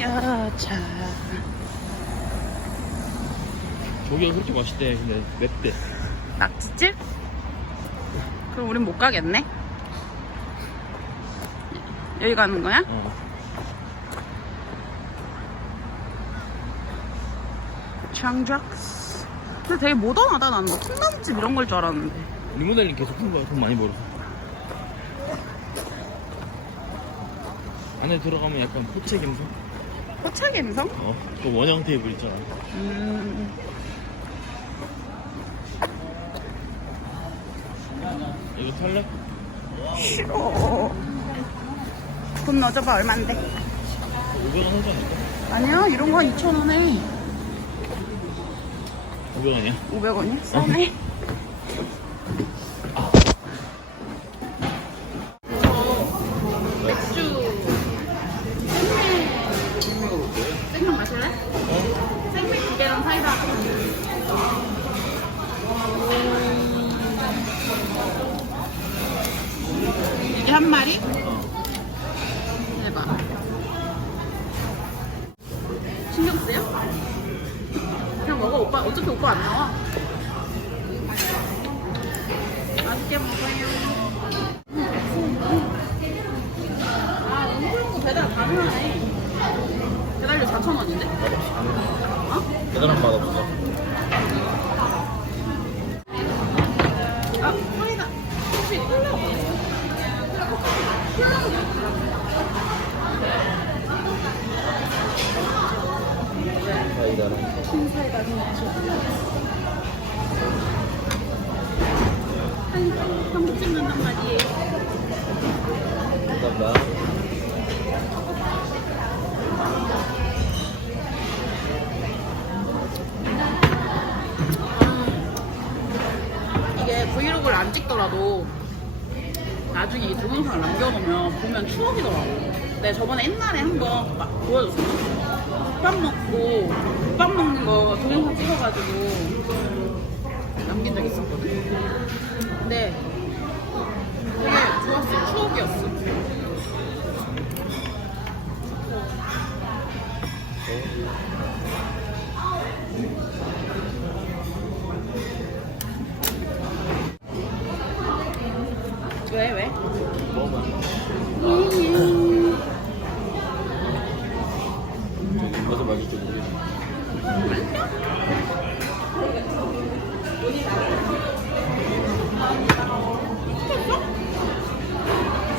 여자. 저기가 그렇게 맛있대. 근데 맵대. 낙지집? 그럼 우린 못 가겠네. 여기 가는 거야? 장작스. 근데 되게 모던하다. 나는 뭐 통나무집 이런 걸 줄 알았는데. 리모델링 계속 한 거야. 돈 많이 벌어서. 안에 들어가면 약간 포체 감성? 포차 감성? 그 원형 테이블 있잖아. 이거 탈래? 싫어. 돈 넣어줘봐. 얼만데? 500원 하지 않을까? 아니야. 이런 거 한 2,000원에 500원이야? 500원이야? 싸네. 맥주. 생맥 마실래? 생맥 2개랑 사이다 하나. 이게 한 마리? 대박. 신경 쓰여? 그냥 먹어. 오빠 어차피 오빠 안 나와. 맛있게 먹어요. 아, 이런 거 배달 가능하네. 배달료 4,000원인데? 어? 대단한 맛 없어. 아, 사이다. 혹시 콜라 없어? 흰사이다 한국 찍는단 말이에요. 감사합니다. 이게 브이로그를 안 찍더라도 나중에 이 동영상을 남겨놓으면 보면 추억이더라고. 내가 저번에 옛날에 한번 보여줬어. 국밥 먹고 국밥 먹는 거 동영상 찍어가지고 남긴 적 있었거든. 근데 되게 좋았어. 추억이었어. 왜? 맞아 맛있죠 우리.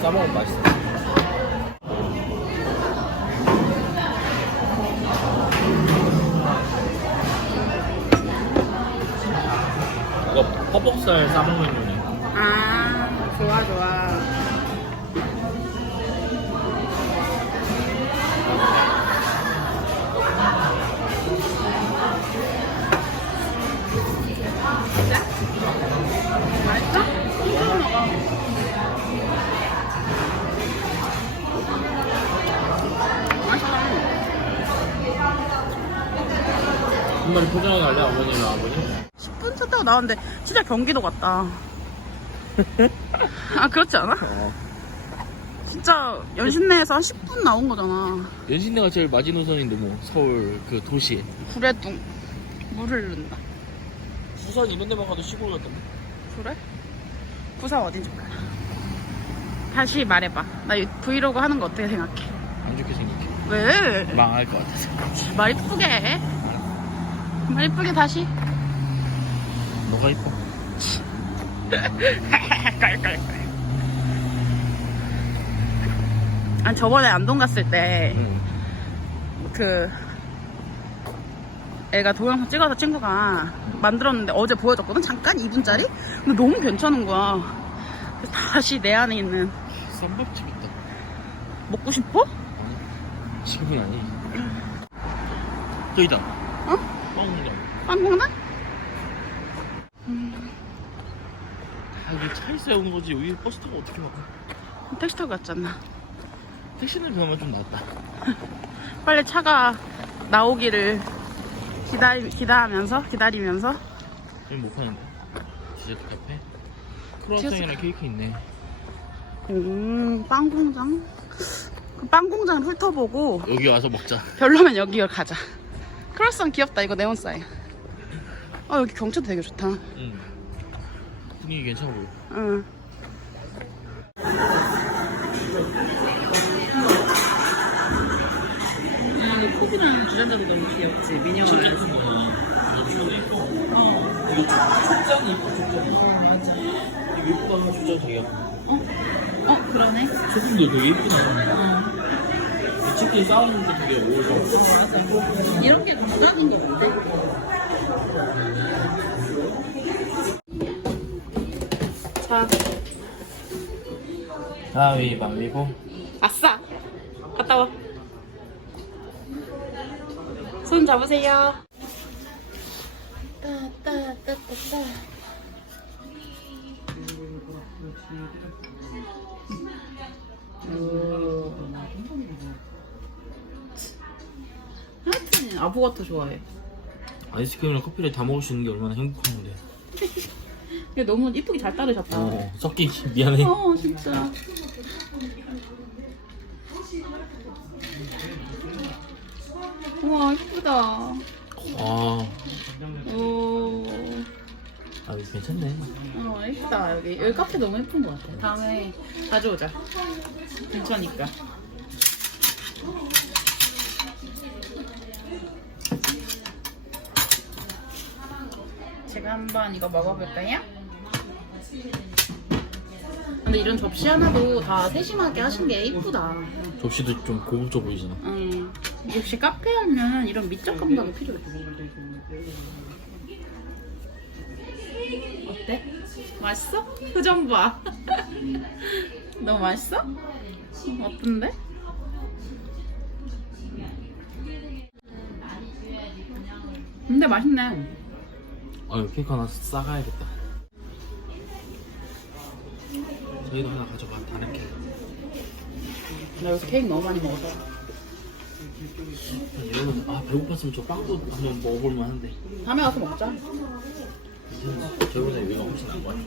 싸먹으면 맛있어. 이거 허벅살 싸먹는 거네. 아, 좋아. 진짜? 맛있어? 이거 먹어. 맛있다. 한 마리 포장해 갈래 어머니랑 아버님? 10분 차 타고 나왔는데 진짜 경기도 같다. 아, 그렇지 않아? 진짜 연신내에서 한 10분 나온 거잖아. 연신내가 제일 마지노선인데 뭐 서울 그 도시에. 구례뚱 물 흐른다. 부산 이런 데만 가도 시골 같던데. 그래? 부산 어딘지 몰라. 다시 말해봐. 나 브이로그 하는 거 어떻게 생각해? 안 좋게 생각해. 왜? 망할 것 같아서. 말 이쁘게 해. 말 이쁘게 다시. 뭐가 이뻐? 깔깔깔. 아니, 저번에 안동 갔을 때 그 애가 동영상 찍어서 친구가 만들었는데 어제 보여줬거든? 잠깐 2분짜리? 근데 너무 괜찮은 거야. 그래서 다시 내 안에 있는 쌈밥집 있다. 먹고 싶어? 아니, 지금은 아니. 저기다. 어? 빵공장. 빵공나? 아, 이게 차에 세운 거지. 여기 버스 타고 어떻게 와? 택시 타고 갔잖아. 택시는 그나마 좀 낫다. 빨리 차가 나오기를 기다리면서 여기 뭐 파는데? 디저트 카페? 크로아상이랑 케이크 있네. 빵 공장. 그 빵 공장 훑어보고 여기 와서 먹자. 별로면 여기 가자. 크로스선 귀엽다. 이거 네온사인. 아 여기 경치도 되게 좋다. 응. 분위기 괜찮아 보여. 응. 이 포기는 주전자도 너무 귀엽지. 미니어로. 축장이 이뻐, 축장. 이거 이쁘다 한번 주자, 자기야. 그러네. 소품도 되게 이쁘다. 치킨 싸우는데 되게 어울려. 이런 게 부자인 게 뭔데? 자, 가위바위보. 아싸! 갔다 와. 손 잡으세요. 따따따따따. 하여튼 아보가토 좋아해. 아이스크림이랑 커피를 다 먹을 수 있는 게 얼마나 행복한 건데. 근데 너무 이쁘게 잘 따르셨다. 섞이기 미안해. 진짜. 우와 이쁘다. 오. 이거 괜찮네. 이쁘다. 여기 카페 너무 예쁜 것 같아. 다음에 자주 오자. 근처니까. 제가 한번 이거 먹어볼까요? 근데 이런 접시 하나도 다 세심하게 하신 게 이쁘다. 접시도 좀 고급져 보이잖아. 역시 카페 하면 이런 미적 감각이 필요해. 어때? 맛있어? 표정 봐. 너무 맛있어? 어떤데? 근데 맛있네. 이거 케이크 하나 싸가야겠다. 저희도 하나 가져가. 다른 케이크. 나 여기서 케이크 너무 많이 먹어서. 이러면 배고팠으면 저 빵도 한번 먹어볼만 한데. 다음에 와서 먹자. 저희보다 여기가 훨씬 나은 거야.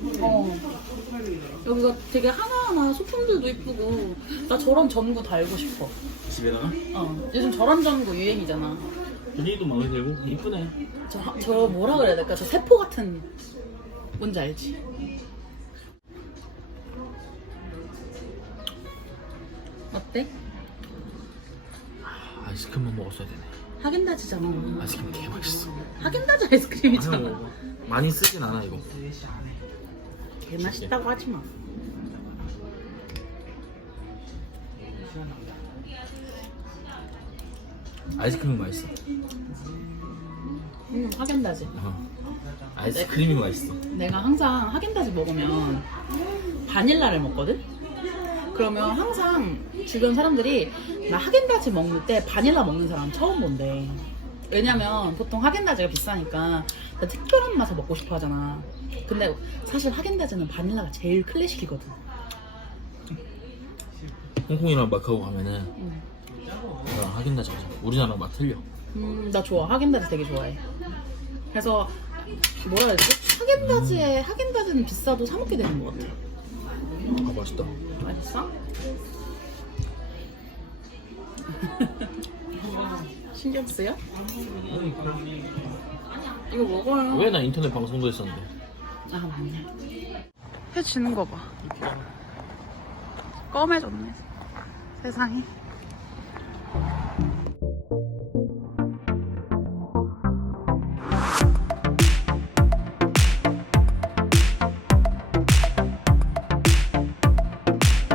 여기가 되게 하나하나 소품들도 이쁘고 나 저런 전구 달고 싶어. 집에다가? 요즘 저런 전구 유행이잖아. 분위기도 마음에 들고 이쁘네. 저 뭐라 그래야 될까? 저 세포 같은 뭔지 알지? 어때? 아이스크림만 먹었어야 되네. 하겐다즈잖아. 아이스크림 되게 맛있어. 하겐다즈 아이스크림이잖아. 아유, 많이 쓰진 않아 이거. 개 맛있다고 하지 마. 아이스크림은 맛있어. 하겐다즈. 아이스크림이 맛있어. 내가 항상 하겐다즈 먹으면 바닐라를 먹거든? 그러면 항상 주변 사람들이 나 하겐다즈 먹을 때 바닐라 먹는 사람 처음 본대. 왜냐면 보통 하겐다즈가 비싸니까 나 특별한 맛을 먹고 싶어 하잖아. 근데 사실 하겐다즈는 바닐라가 제일 클래식이거든. 홍콩이랑 마카오 가면은 나랑 하겐다즈 가자. 우리나라랑 맛 틀려. 나 좋아. 하겐다즈 되게 좋아해. 그래서 뭐라 해야 되지? 하겐다즈는 비싸도 사 먹게 되는 것 같아. 맛있다. 맛있어? 신경 쓰여? 이거 먹어요. 왜 나 인터넷 방송도 했었는데. 맞네. 해 지는 거 봐. 검해졌네. 세상이.